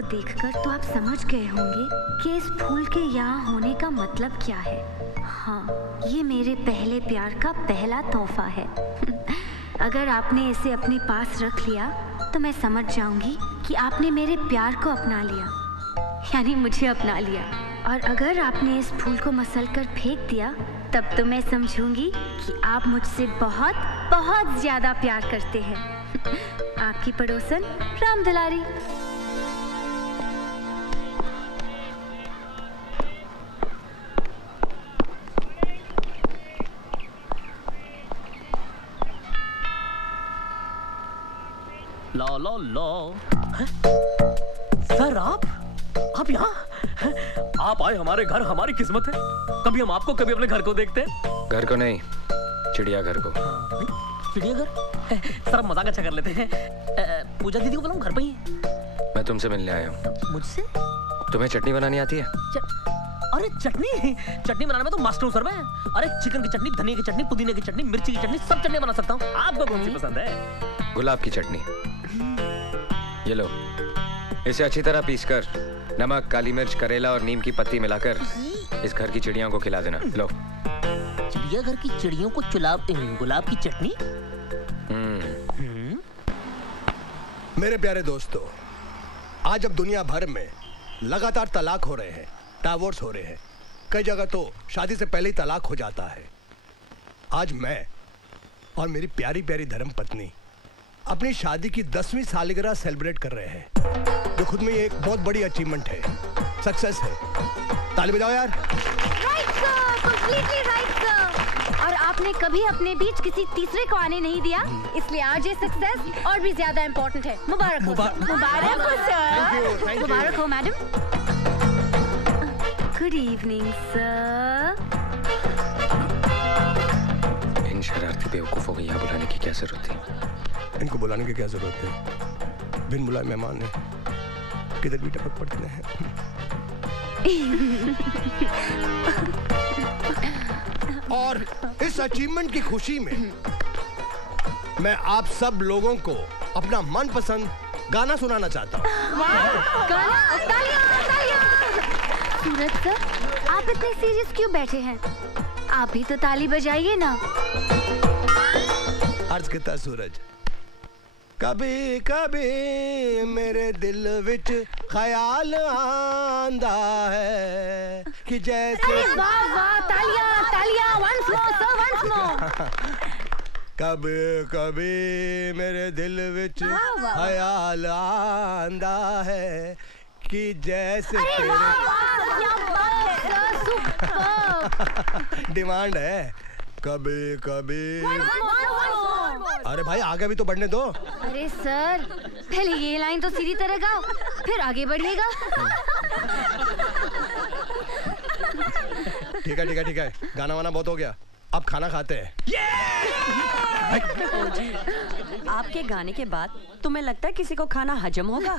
को देखकर तो आप समझ गए होंगे कि इस फूल के यहाँ होने का मतलब क्या है। हाँ, ये मेरे पहले प्यार का पहला तोहफा है। अगर आपने इसे अपने पास रख लिया तो मैं समझ जाऊंगी कि आपने मेरे प्यार को अपना लिया, यानी मुझे अपना लिया। और अगर आपने इस फूल को मसल कर फेंक दिया तब तो मैं समझूंगी कि आप मुझसे बहुत बहुत ज्यादा प्यार करते हैं। आपकी पड़ोसन राम दुलारी। ला ला ला। सर आप यहाँ? आप आए हमारे घर, हमारी किस्मत है। कभी हम आपको, कभी अपने घर को देखते हैं। घर को नहीं, चिड़ियाघर को। चिड़ियाघर? सर आप मजाक अच्छा कर लेते हैं। पूजा दीदी को बुलाऊं, घर पे ही है। मैं तुमसे मिलने आया हूँ। मुझसे? तुम्हें चटनी बनानी आती है? अरे चटनी बनाने में तो मास्टर हूँ सर मैं। अरे चिकन की चटनी, धनिया की चटनी, पुदीने की चटनी, मिर्ची की चटनी, सब चटनी बना सकता हूँ। आपको कौन सी पसंद है? गुलाब की चटनी। ये लो, इसे अच्छी तरह पीसकर नमक, काली मिर्च, करेला और नीम की पत्ती मिलाकर इस घर की चिड़ियों को खिला देना। लो। चिड़ियाघर की चिड़ियों को गुलाब की चटनी? मेरे प्यारे दोस्तों, आज अब दुनिया भर में लगातार तलाक हो रहे हैं, डाइवोर्स हो रहे हैं। कई जगह तो शादी से पहले ही तलाक हो जाता है। आज मैं और मेरी प्यारी प्यारी धर्म पत्नी अपनी शादी की 10वीं सालगिरह सेलिब्रेट कर रहे हैं, जो खुद में एक बहुत बड़ी अचीवमेंट है, सक्सेस है। ताली बजाओ यार। Right sir, completely right sir. और आपने कभी अपने बीच किसी तीसरे को आने नहीं दिया, इसलिए आज ये सक्सेस और भी ज्यादा इम्पोर्टेंट है। मुबारक हो सर। मुबारक हो सर। मुबारक हो मैडम। Good evening sir. इन शरारती बेवकूफों को यहाँ बुलाने की क्या जरूरत थी? इनको बुलाने की क्या जरूरत है? बिन बुलाए मेहमान है, किधर भी टपक पड़ते हैं। और इस अचीवमेंट की खुशी में मैं आप सब लोगों को अपना मनपसंद गाना सुनाना चाहता हूँ। सूरज सर, आप इतने सीरियस क्यों बैठे हैं? आप ही तो ताली बजाइए ना। अर्ज किता सूरज। कभी कभी मेरे दिल विच ख्याल आंदा है कि जैसे। अरे वाह वाह, तालियां तालियां, once more sir, once more। कभी कभी मेरे दिल विच ख्याल आंदा है कि जैसे। अरे वाह वाह, क्या बात है सर, सुपर। डिमांड है कभी कभी। अरे भाई आगे भी तो बढ़ने दो। अरे सर, पहले ये लाइन तो सीधी तरह गाओ, फिर आगे बढ़िएगा। ठीक है ठीक है ठीक है, गाना वाना बहुत हो गया, अब खाना खाते हैं। आपके गाने के बाद तुम्हें लगता है किसी को खाना हजम होगा?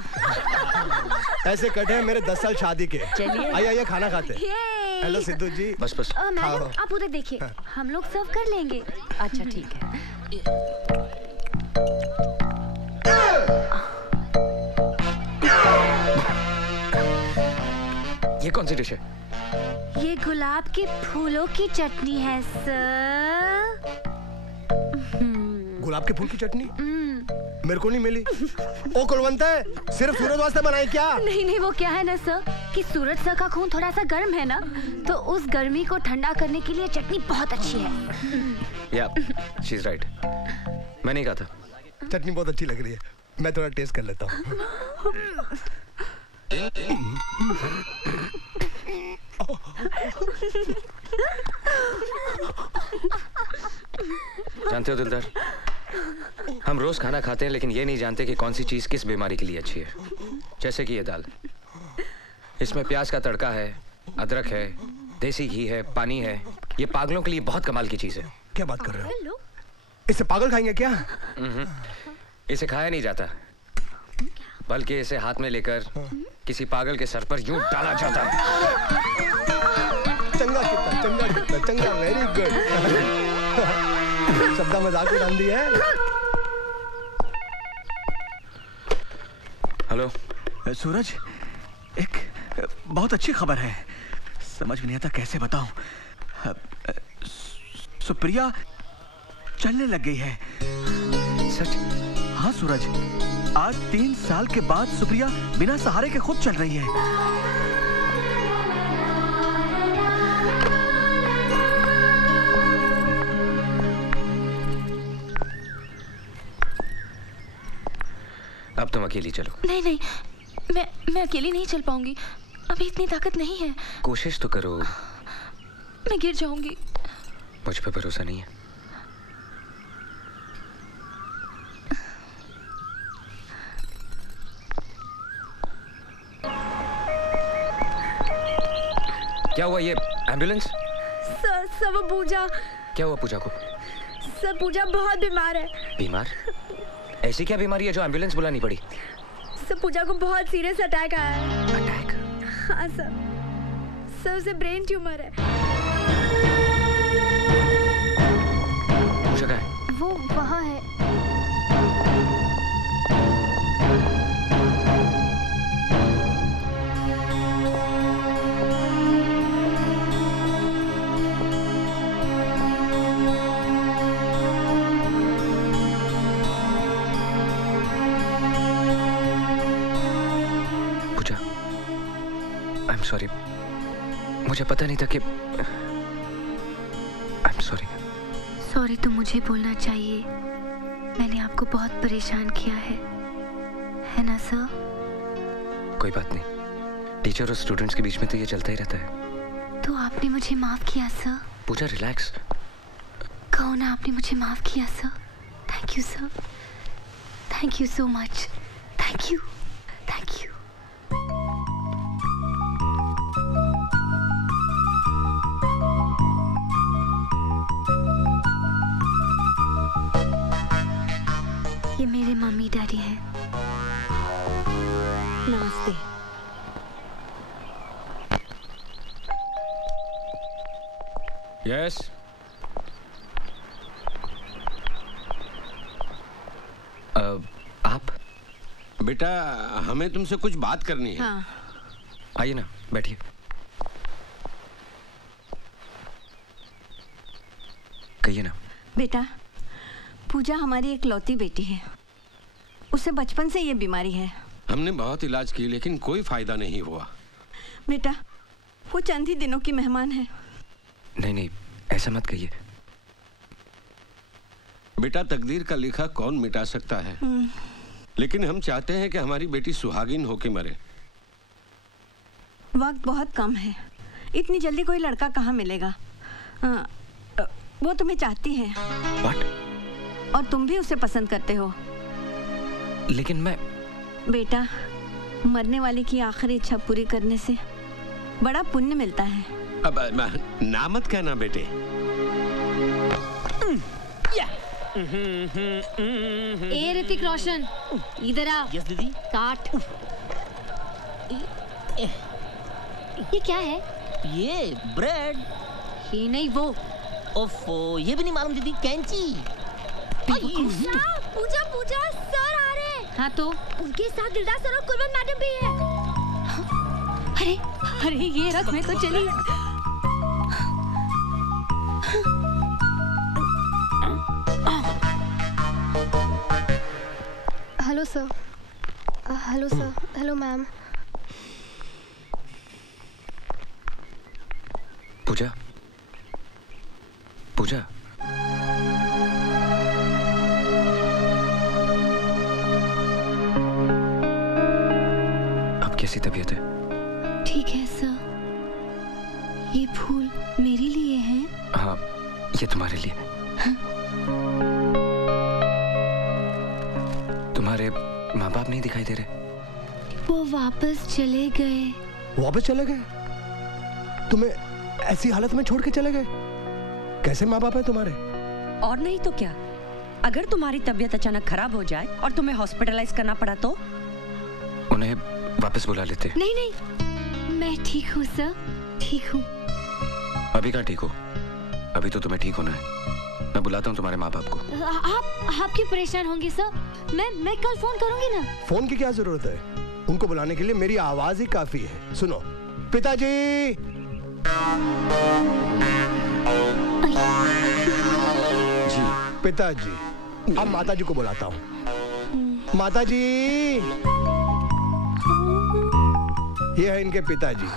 ऐसे कटे हैं मेरे 10 साल शादी के। चलिए आइए आइए खाना खाते हैं। हेलो सिद्धू जी। बस बस। मैडम आप उधर देखिए, हम लोग सर्व कर लेंगे। अच्छा ठीक है। ये कौन सी डिश है? ये गुलाब के फूलों की चटनी है सर। गुलाब के फूल की चटनी मेरे को नहीं मिली। ओ कुलवंत है, सिर्फ सूरज वास्ते बनाई क्या? नहीं नहीं, वो क्या है ना सर कि सूरज सर का खून थोड़ा सा गर्म है ना, तो उस गर्मी को ठंडा करने के लिए चटनी बहुत अच्छी है। या शी इज राइट, मैं नहीं कहा था। चटनी बहुत अच्छी लग रही है, मैं थोड़ा टेस्ट कर लेता हूँ। जानते हो दिलदार, हम रोज खाना खाते हैं लेकिन ये नहीं जानते कि कौन सी चीज किस बीमारी के लिए अच्छी है। जैसे कि ये दाल, इसमें प्याज का तड़का है, अदरक है, देसी घी है, पानी है। ये पागलों के लिए बहुत कमाल की चीज है। क्या बात कर रहे हो? इसे पागल खाएंगे क्या? इसे खाया नहीं जाता, बल्कि इसे हाथ में लेकर किसी पागल के सर पर यूं डाला जाता है। चंगा कितना, चंगा कितना, चंगा, वेरी गुड। शब्दा मजाक उड़ा दी है। हेलो सूरज, बहुत अच्छी खबर है। समझ में नहीं आता कैसे बताऊं। सुप्रिया चलने लग गई है। सच? हाँ सूरज, आज 3 साल के बाद सुप्रिया बिना सहारे के खुद चल रही है। अब तुम अकेली चलो। नहीं नहीं, मैं अकेली नहीं चल पाऊंगी। अभी इतनी ताकत नहीं है। कोशिश तो करो। मैं गिर जाऊंगी। मुझ पे भरोसा नहीं है? क्या हुआ? ये एम्बुलेंस? सर वो पूजा। क्या हुआ पूजा को? सर पूजा बहुत बीमार है। बीमार? ऐसी क्या बीमारी है जो एम्बुलेंस बुलानी पड़ी? सर पूजा को बहुत सीरियस अटैक आया है। अटैक? हाँ सर उसे ब्रेन ट्यूमर है। पूजा कहाँ है? वो वहाँ है। सॉरी, मुझे पता नहीं था कि आई एम सॉरी। सॉरी तो मुझे बोलना चाहिए। मैंने आपको बहुत परेशान किया है ना सर? कोई बात नहीं, टीचर और स्टूडेंट्स के बीच में तो ये चलता ही रहता है। तो आपने मुझे माफ किया सर? पूजा रिलैक्स। कहो ना, आपने मुझे माफ किया sir. Thank you sir, thank you so much. Thank you, thank you. ये मेरे मम्मी डैडी हैं। नमस्ते। यस। आप? बेटा हमें तुमसे कुछ बात करनी है। हाँ। आइए ना, बैठिए। कहिए ना। बेटा, पूजा हमारी इकलौती बेटी है। उसे बचपन से ये बीमारी है। हमने बहुत इलाज की लेकिन कोई फायदा नहीं हुआ। बेटा, वो चंद ही दिनों की मेहमान है। नहीं, ऐसा मत कहिए। बेटा, तकदीर का लिखा कौन मिटा सकता है, लेकिन हम चाहते हैं कि हमारी बेटी सुहागिन होके मरे। वक्त बहुत कम है, इतनी जल्दी कोई लड़का कहाँ मिलेगा। वो तुम्हें चाहती है। What? और तुम भी उसे पसंद करते हो। लेकिन मैं... बेटा, मरने वाले की आखिरी इच्छा पूरी करने से बड़ा पुण्य मिलता है। अब ना मत कहना बेटे। ए ऋतिक रोशन, इधर आ। यस दीदी। काट। ये क्या है? ये ब्रेड। ये नहीं, वो। ओफो, ये भी नहीं मालूम दीदी। कैंची। पूजा पूजा, सर आ रहे हैं। हाँ तो उनके साथ दिलदार सर और कुलवंत मैडम भी है। अरे अरे, ये रथ में तो चली। Hello sir. Hello sir. Hello ma'am. Pooja, Pooja, अब कैसी तबीयत है? ठीक है सर। ये फूल मेरे लिए हैं? हाँ, ये तुम्हारे लिए। हाँ? तुम्हारे माँ बाप नहीं दिखाई दे रहे? वो वापस चले गए। वापस चले गए? तुम्हें ऐसी हालत में छोड़ के चले गए? कैसे माँ बाप है तुम्हारे? और नहीं तो क्या, अगर तुम्हारी तबीयत अचानक खराब हो जाए और तुम्हें हॉस्पिटलाइज करना पड़ा तो? उन्हें वापस बुला लेते। नहीं नहीं, मैं ठीक हूँ सर, ठीक हूँ। अभी कहाँ ठीक हो? अभी तो तुम्हें ठीक होना है। मैं बुलाता हूँ तुम्हारे माँ बाप को। आप क्यों परेशान होंगे सर? मैं कल फोन करूँगी ना। फोन की क्या जरूरत है? उनको बुलाने के लिए मेरी आवाज ही काफी है। सुनो, पिताजी। जी पिताजी। अब माताजी को बुलाता हूँ। माताजी। ये है इनके पिताजी,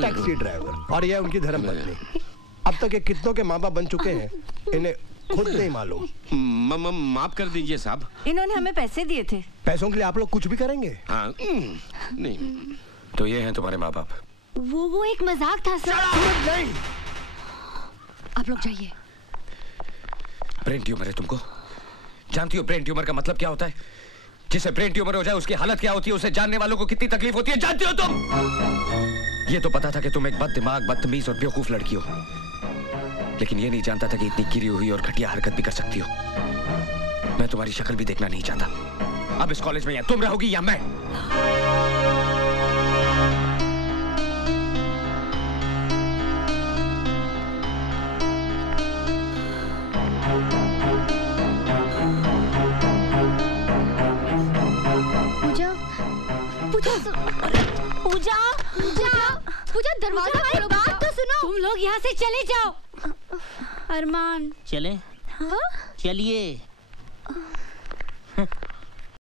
टैक्सी ड्राइवर, और यह है उनकी धर्मपत्नी। अब तक ये कितनों के माँ बाप बन चुके हैं, इन्हें खुद नहीं मालूम। माफ कर दीजिए साहब। इन्होंने हमें पैसे दिए थे। पैसों के लिए आप लोग कुछ भी करेंगे? हाँ, नहीं। तो ये हैं तुम्हारे माँ बाप? वो एक मजाक था सर। नहीं। आप लोग जाइए। ब्रेन ट्यूमर है तुमको? जानती हो ब्रेन ट्यूमर का मतलब क्या होता है? जिसे ब्रेन ट्यूमर हो जाए उसकी हालत क्या होती है, उसे जानने वालों को कितनी तकलीफ होती है, जानती हो तुम? ये तो पता था कि तुम एक बददिमाग, बदतमीज और बेवकूफ लड़की हो, लेकिन ये नहीं जानता था कि इतनी गिरी हुई और घटिया हरकत भी कर सकती हो। मैं तुम्हारी शक्ल भी देखना नहीं चाहता। अब इस कॉलेज में या तुम रहोगी या मैं। पूजा, पूजा दरवाजा खोलो, बात तो सुनो। तुम लोग यहाँ से चले जाओ। अरमान चले? हाँ? चलिए।